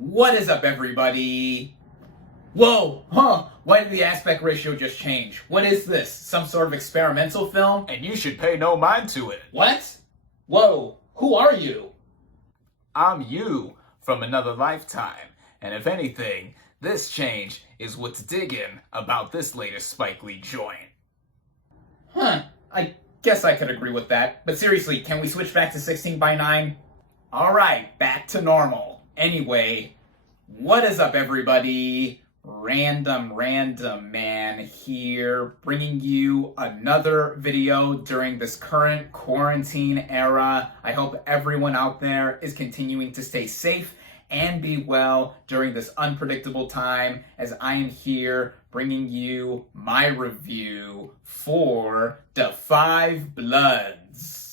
What is up, everybody? Whoa, why did the aspect ratio just change? What is this? Some sort of experimental film? And you should pay no mind to it. What? Whoa, who are you? I'm you from another lifetime. And if anything, this change is what's digging about this latest Spike Lee joint. I guess I could agree with that. But seriously, can we switch back to 16:9? Alright, back to normal. Anyway, what is up, everybody? RandomRandomMan here, bringing you another video during this current quarantine era. I hope everyone out there is continuing to stay safe and be well during this unpredictable time, as I am here bringing you my review for The Five Bloods.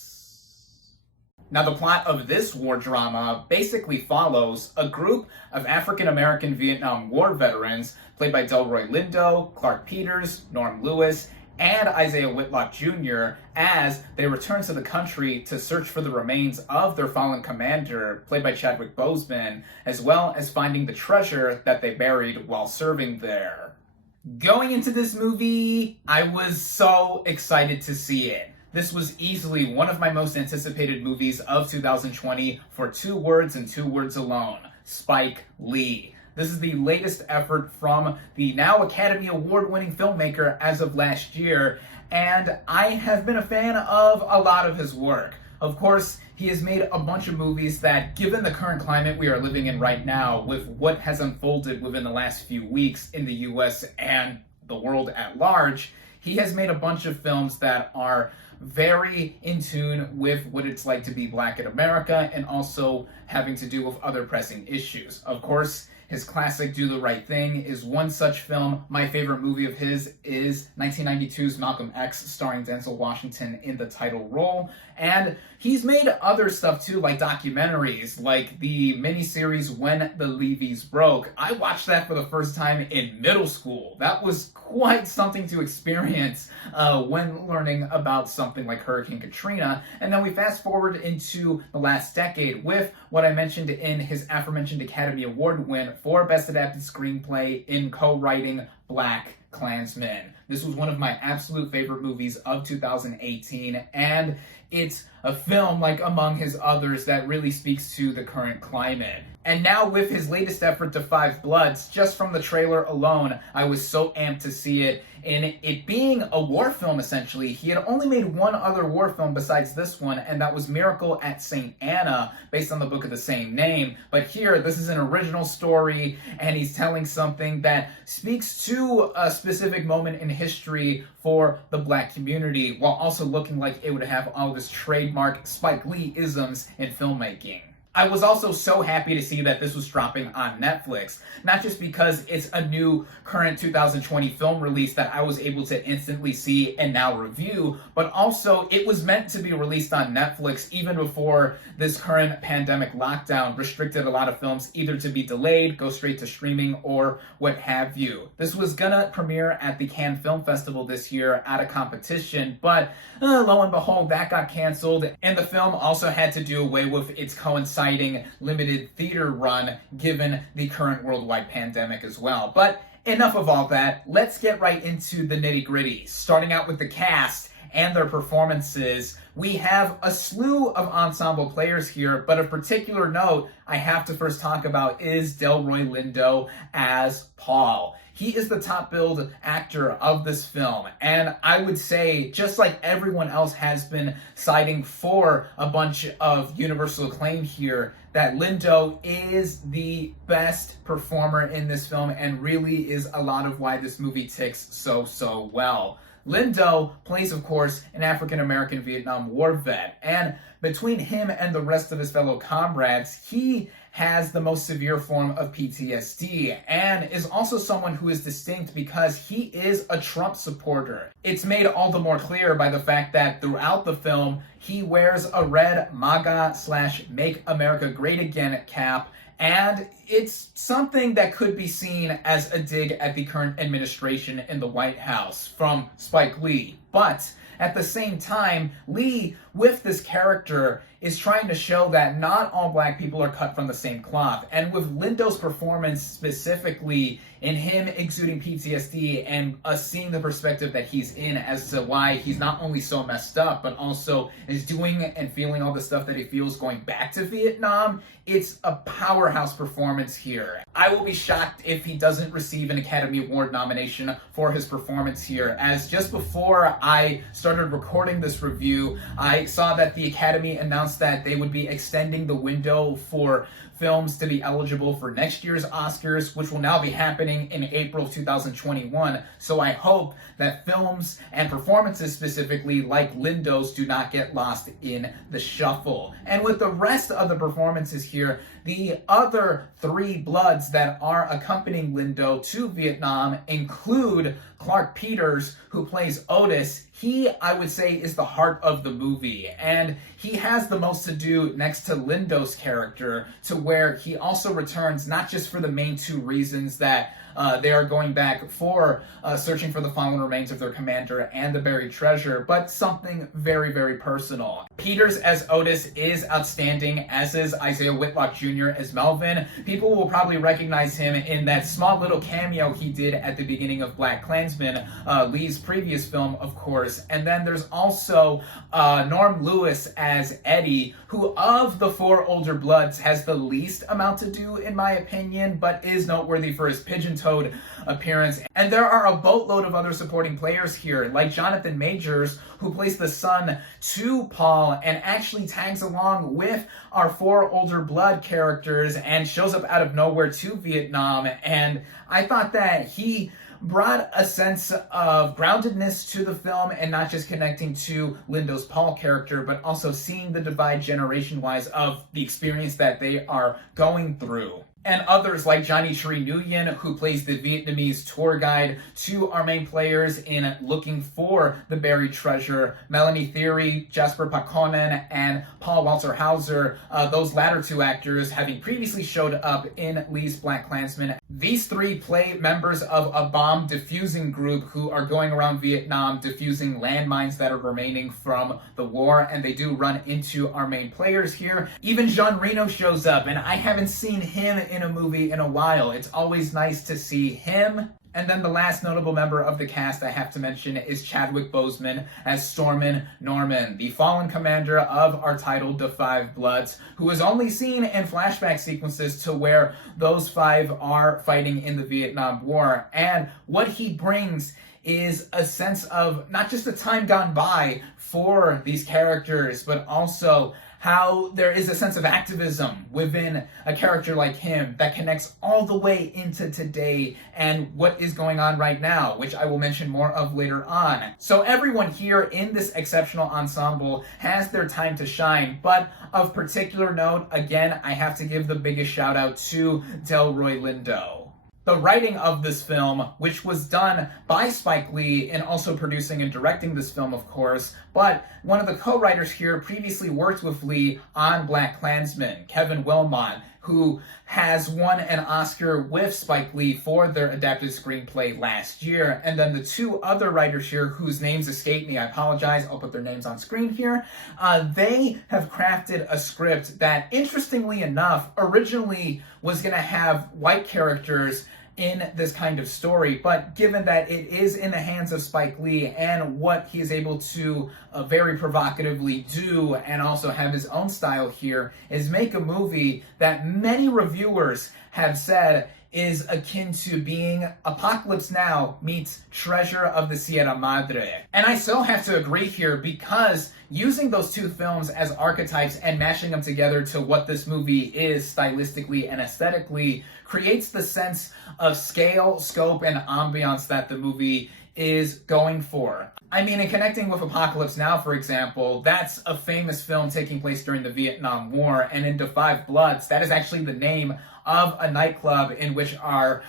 Now, the plot of this war drama basically follows a group of African-American Vietnam War veterans, played by Delroy Lindo, Clark Peters, Norm Lewis, and Isaiah Whitlock Jr., as they return to the country to search for the remains of their fallen commander, played by Chadwick Boseman, as well as finding the treasure that they buried while serving there. Going into this movie, I was so excited to see it. This was easily one of my most anticipated movies of 2020 for two words and two words alone: Spike Lee. This is the latest effort from the now Academy Award-winning filmmaker as of last year, and I have been a fan of a lot of his work. Of course, he has made a bunch of movies that, given the current climate we are living in right now, with what has unfolded within the last few weeks in the US and the world at large, he has made a bunch of films that are very in tune with what it's like to be Black in America, and also having to do with other pressing issues. Of course, his classic Do the Right Thing is one such film. My favorite movie of his is 1992's Malcolm X, starring Denzel Washington in the title role. And he's made other stuff too, like documentaries, like the miniseries When the Levees Broke. I watched that for the first time in middle school. That was quite something to experience when learning about something like Hurricane Katrina. And then we fast forward into the last decade with what I mentioned in his aforementioned Academy Award win for Best Adapted Screenplay in co-writing Black Klansman. This was one of my absolute favorite movies of 2018, and it's a film, like among his others, that really speaks to the current climate. And now with his latest effort, The Five Bloods, just from the trailer alone, I was so amped to see it. In it being a war film, essentially, he had only made one other war film besides this one, and that was Miracle at St. Anna, based on the book of the same name. But here, this is an original story, and he's telling something that speaks to a specific moment in history for the Black community, while also looking like it would have all of his trademark Spike Lee-isms in filmmaking. I was also so happy to see that this was dropping on Netflix, not just because it's a new current 2020 film release that I was able to instantly see and now review, but also it was meant to be released on Netflix even before this current pandemic lockdown restricted a lot of films either to be delayed, go straight to streaming, or what have you. This was gonna premiere at the Cannes Film Festival this year at a competition, but lo and behold, that got canceled, and the film also had to do away with its coinciding limited theater run given the current worldwide pandemic as well. But enough of all that. Let's get right into the nitty-gritty. Starting out with the cast and their performances, we have a slew of ensemble players here, but of particular note I have to first talk about is Delroy Lindo as Paul. He is the top-billed actor of this film, and I would say, just like everyone else has been citing for a bunch of universal acclaim here, that Lindo is the best performer in this film and really is a lot of why this movie ticks so well. Lindo plays, of course, an African-American Vietnam War vet, and between him and the rest of his fellow comrades, he has the most severe form of PTSD, and is also someone who is distinct because he is a Trump supporter. It's made all the more clear by the fact that throughout the film, he wears a red MAGA/Make America Great Again cap, and it's something that could be seen as a dig at the current administration in the White House from Spike Lee. But at the same time, Lee, with this character, is trying to show that not all black people are cut from the same cloth. And with Lindo's performance specifically, in him exuding PTSD and us seeing the perspective that he's in as to why he's not only so messed up, but also is doing and feeling all the stuff that he feels going back to Vietnam, it's a powerhouse performance here. I will be shocked if he doesn't receive an Academy Award nomination for his performance here, as just before I started recording this review, I saw that the Academy announced that they would be extending the window for films to be eligible for next year's Oscars, which will now be happening in April 2021. So I hope that films and performances specifically like Lindo's do not get lost in the shuffle. And with the rest of the performances here, the other 3 Bloods that are accompanying Lindo to Vietnam include Clark Peters, who plays Otis. He, I would say, is the heart of the movie, and he has the most to do next to Lindo's character, to where he also returns not just for the main 2 reasons that they are going back for searching for the fallen remains of their commander and the buried treasure, but something very, very personal. Peters as Otis is outstanding, as is Isaiah Whitlock Jr. as Melvin. People will probably recognize him in that small little cameo he did at the beginning of BlacKkKlansman, Lee's previous film, of course. And then there's also Norm Lewis as Eddie, who of the 4 older Bloods has the least amount to do, in my opinion, but is noteworthy for his pigeon-toed appearance. And there are a boatload of other supporting players here, like Jonathan Majors, who plays the son to Paul and actually tags along with our 4 older Blood characters and shows up out of nowhere to Vietnam. And I thought that he brought a sense of groundedness to the film, and not just connecting to Lindo's Paul character, but also seeing the divide generation-wise of the experience that they are going through. And others like Johnny Tree Nguyen, who plays the Vietnamese tour guide to our main players in looking for the buried treasure. Melanie Thierry, Jasper Pakonen, and Paul Walter Hauser, those latter 2 actors having previously showed up in Lee's BlacKkKlansman. These 3 play members of a bomb defusing group who are going around Vietnam defusing landmines that are remaining from the war, and they do run into our main players here. Even Jean Reno shows up, and I haven't seen him in a movie in a while. It's always nice to see him. And then the last notable member of the cast I have to mention is Chadwick Boseman as Stormin Norman, the fallen commander of our titled The 5 Bloods, who is only seen in flashback sequences to where those 5 are fighting in the Vietnam War. And what he brings is a sense of not just the time gone by for these characters, but also how there is a sense of activism within a character like him that connects all the way into today and what is going on right now, which I will mention more of later on. So everyone here in this exceptional ensemble has their time to shine, but of particular note, again, I have to give the biggest shout out to Delroy Lindo. The writing of this film, which was done by Spike Lee and also producing and directing this film, of course, but one of the co-writers here previously worked with Lee on BlacKkKlansman, Kevin Wilmot, who has won an Oscar with Spike Lee for their adapted screenplay last year. And then the 2 other writers here, whose names escape me, I apologize, I'll put their names on screen here. They have crafted a script that, interestingly enough, originally was going to have white characters in this kind of story, but given that it is in the hands of Spike Lee and what he is able to very provocatively do and also have his own style here, is make a movie that many reviewers have said is akin to being Apocalypse Now meets Treasure of the Sierra Madre. And I so have to agree here, because using those 2 films as archetypes and mashing them together to what this movie is stylistically and aesthetically creates the sense of scale, scope, and ambiance that the movie is going for. I mean, in connecting with Apocalypse Now, for example, that's a famous film taking place during the Vietnam War, and in The 5 Bloods, that is actually the name of a nightclub in which our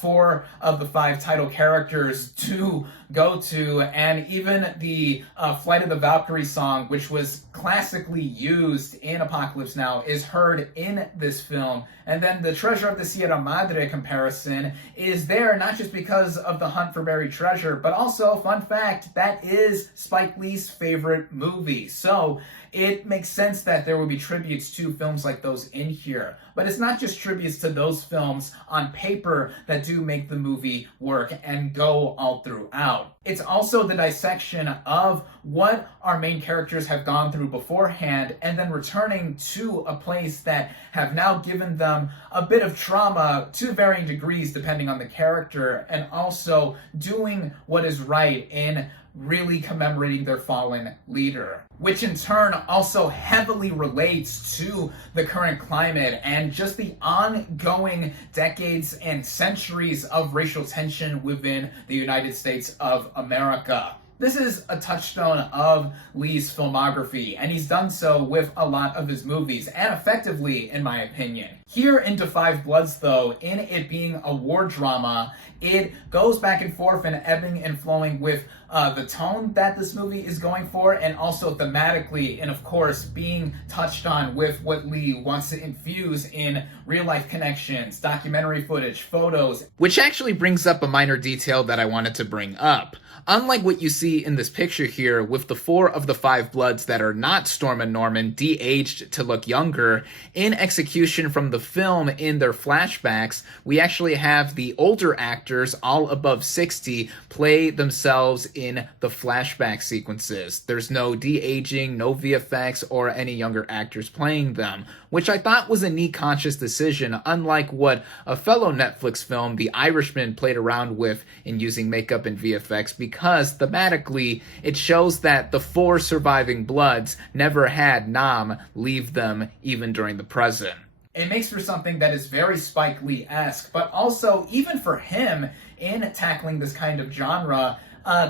4 of the 5 title characters do go to, and even the Flight of the Valkyrie song, which was classically used in Apocalypse Now, is heard in this film. And then the Treasure of the Sierra Madre comparison is there not just because of the hunt for buried treasure, but also, fun fact, fact, that is Spike Lee's favorite movie. So it makes sense that there will be tributes to films like those in here. But it's not just tributes to those films on paper that do make the movie work and go all throughout. It's also the dissection of what our main characters have gone through beforehand and then returning to a place that have now given them a bit of trauma to varying degrees depending on the character, and also doing what is right in really commemorating their fallen leader, which in turn also heavily relates to the current climate and just the ongoing decades and centuries of racial tension within the United States of America. This is a touchstone of Lee's filmography, and he's done so with a lot of his movies, and effectively, in my opinion. Here in *To Five Bloods, though, in it being a war drama, it goes back and forth and ebbing and flowing with the tone that this movie is going for, and also thematically, and of course, being touched on with what Lee wants to infuse in real-life connections, documentary footage, photos. Which actually brings up a minor detail that I wanted to bring up. Unlike what you see in this picture here, with the 4 of the 5 Bloods that are not Storm and Norman de-aged to look younger, in execution from the film in their flashbacks, we actually have the older actors, all above 60, play themselves in the flashback sequences. There's no de-aging, no VFX, or any younger actors playing them, which I thought was a neat conscious decision, unlike what a fellow Netflix film, The Irishman, played around with in using makeup and VFX, because thematically it shows that the 4 surviving Bloods never had Nam leave them even during the present. It makes for something that is very Spike Lee-esque, but also, even for him, in tackling this kind of genre,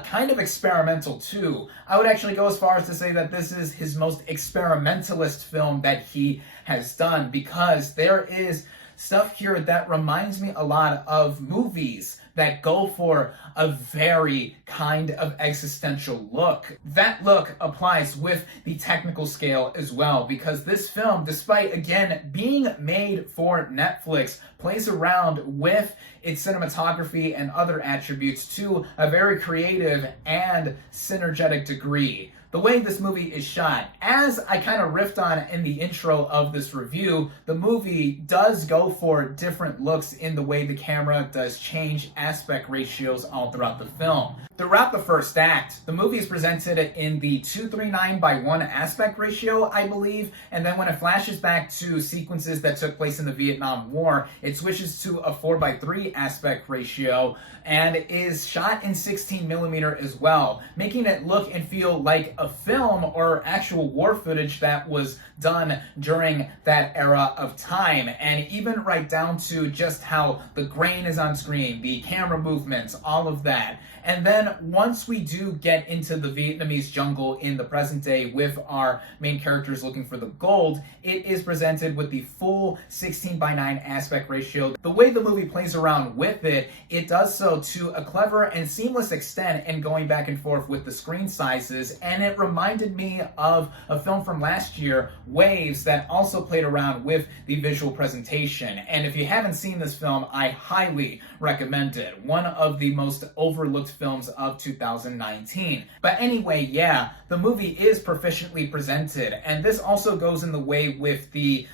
kind of experimental too. I would actually go as far as to say that this is his most experimentalist film that he has done, because there is stuff here that reminds me a lot of movies that go for a very kind of existential look. That look applies with the technical scale as well, because this film, despite again being made for Netflix, plays around with its cinematography and other attributes to a very creative and synergetic degree. The way this movie is shot, as I kind of riffed on in the intro of this review, the movie does go for different looks in the way the camera does change aspect ratios all throughout the film. Throughout the first act, the movie is presented in the 2:39:1 aspect ratio, I believe, and then when it flashes back to sequences that took place in the Vietnam War, it switches to a 4:3 aspect ratio and is shot in 16mm as well, making it look and feel like a film or actual war footage that was done during that era of time, and even right down to just how the grain is on screen, the camera movements, all of that. And then once we do get into the Vietnamese jungle in the present day with our main characters looking for the gold, it is presented with the full 16:9 aspect ratio. The way the movie plays around with it, it does so to a clever and seamless extent in going back and forth with the screen sizes, and it reminded me of a film from last year, Waves, that also played around with the visual presentation. And if you haven't seen this film, I highly recommend it. One of the most overlooked films of 2019. But anyway, yeah, the movie is proficiently presented, and this also goes in the way with the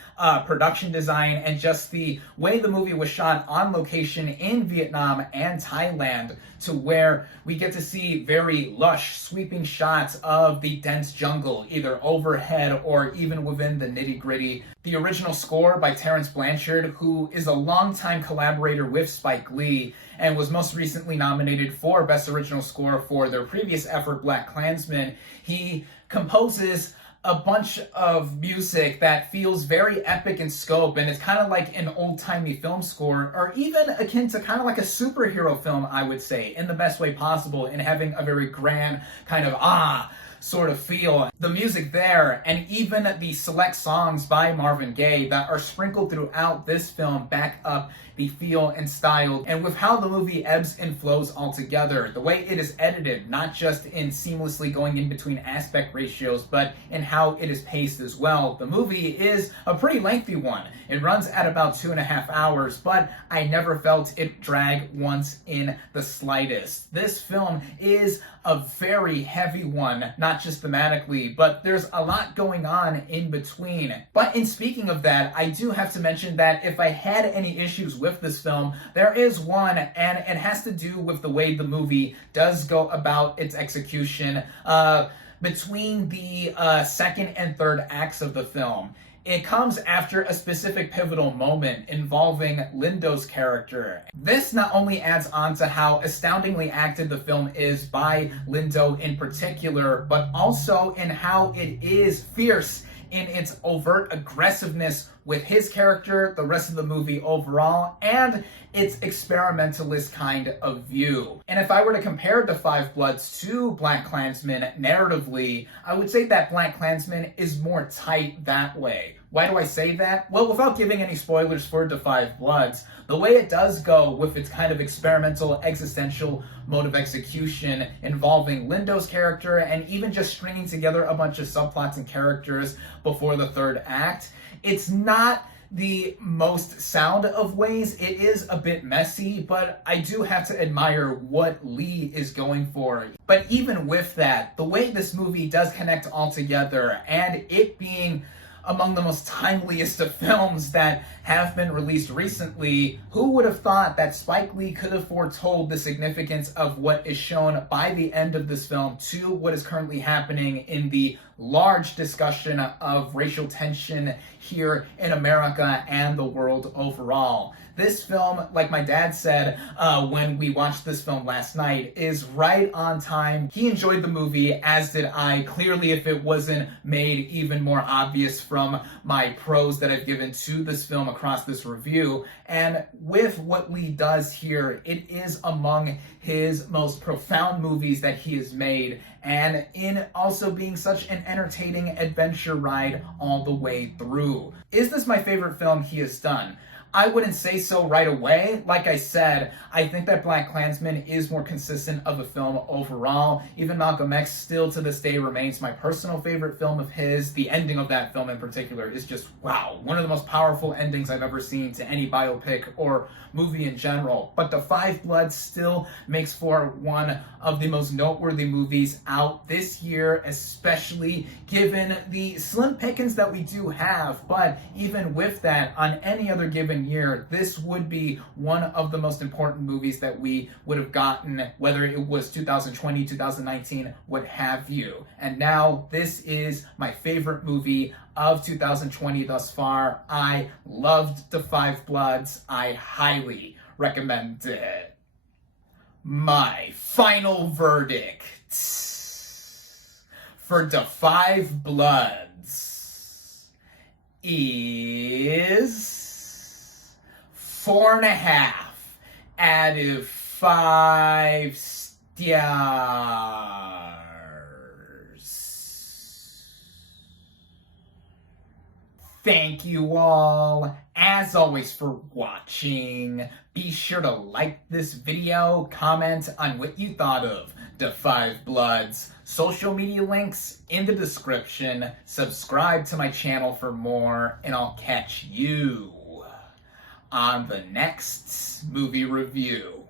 production design and just the way the movie was shot on location in Vietnam and Thailand, to where we get to see very lush, sweeping shots of the dense jungle, either overhead or even within the nitty-gritty. The original score by Terrence Blanchard, who is a longtime collaborator with Spike Lee and was most recently nominated for Best Original Score for their previous effort, BlacKkKlansman. He composes a bunch of music that feels very epic in scope, and it's kind of like an old-timey film score, or even akin to kind of like a superhero film, I would say, in the best way possible, in having a very grand kind of sort of feel. The music there, and even the select songs by Marvin Gaye that are sprinkled throughout this film back up the feel and style, and with how the movie ebbs and flows altogether, the way it is edited, not just in seamlessly going in between aspect ratios, but in how it is paced as well. The movie is a pretty lengthy one. It runs at about 2.5 hours, but I never felt it drag once in the slightest. This film is a very heavy one, not just thematically, but there's a lot going on in between. But in speaking of that, I do have to mention that if I had any issues with this film, there is one, and it has to do with the way the movie does go about its execution between the second and third acts of the film. It comes after a specific pivotal moment involving Lindo's character. This not only adds on to how astoundingly acted the film is by Lindo in particular, but also in how it is fierce in its overt aggressiveness with his character, the rest of the movie overall, and its experimentalist kind of view. And if I were to compare Da 5 Bloods to BlacKkKlansman narratively, I would say that BlacKkKlansman is more tight that way. Why do I say that? Well, without giving any spoilers for Da 5 Bloods, the way it does go with its kind of experimental, existential mode of execution involving Lindo's character and even just stringing together a bunch of subplots and characters before the third act, it's not the most sound of ways. It is a bit messy, but I do have to admire what Lee is going for. But even with that, the way this movie does connect all together, and it being among the most timeliest of films that have been released recently, who would have thought that Spike Lee could have foretold the significance of what is shown by the end of this film to what is currently happening in the large discussion of racial tension here in America and the world overall. This film, like my dad said when we watched this film last night, is right on time. He enjoyed the movie, as did I. Clearly, if it wasn't made even more obvious from my pros that I've given to this film across this review. And with what Lee does here, it is among his most profound movies that he has made, and in also being such an entertaining adventure ride all the way through. Is this my favorite film he has done? I wouldn't say so right away. Like I said, I think that BlacKkKlansman is more consistent of a film overall. Even Malcolm X still to this day remains my personal favorite film of his. The ending of that film in particular is just, wow, one of the most powerful endings I've ever seen to any biopic or movie in general. But Da 5 Bloods still makes for one of the most noteworthy movies out this year, especially given the slim pickings that we do have. But even with that, on any other given year, this would be one of the most important movies that we would have gotten, whether it was 2020, 2019, what have you. And now this is my favorite movie of 2020 thus far. I loved Da 5 Bloods. I highly recommend it. My final verdict for Da 5 Bloods is 4.5 out of 5 stars. Thank you all, as always, for watching. Be sure to like this video, comment on what you thought of Da 5 Bloods. Social media links in the description. Subscribe to my channel for more, and I'll catch you on the next movie review.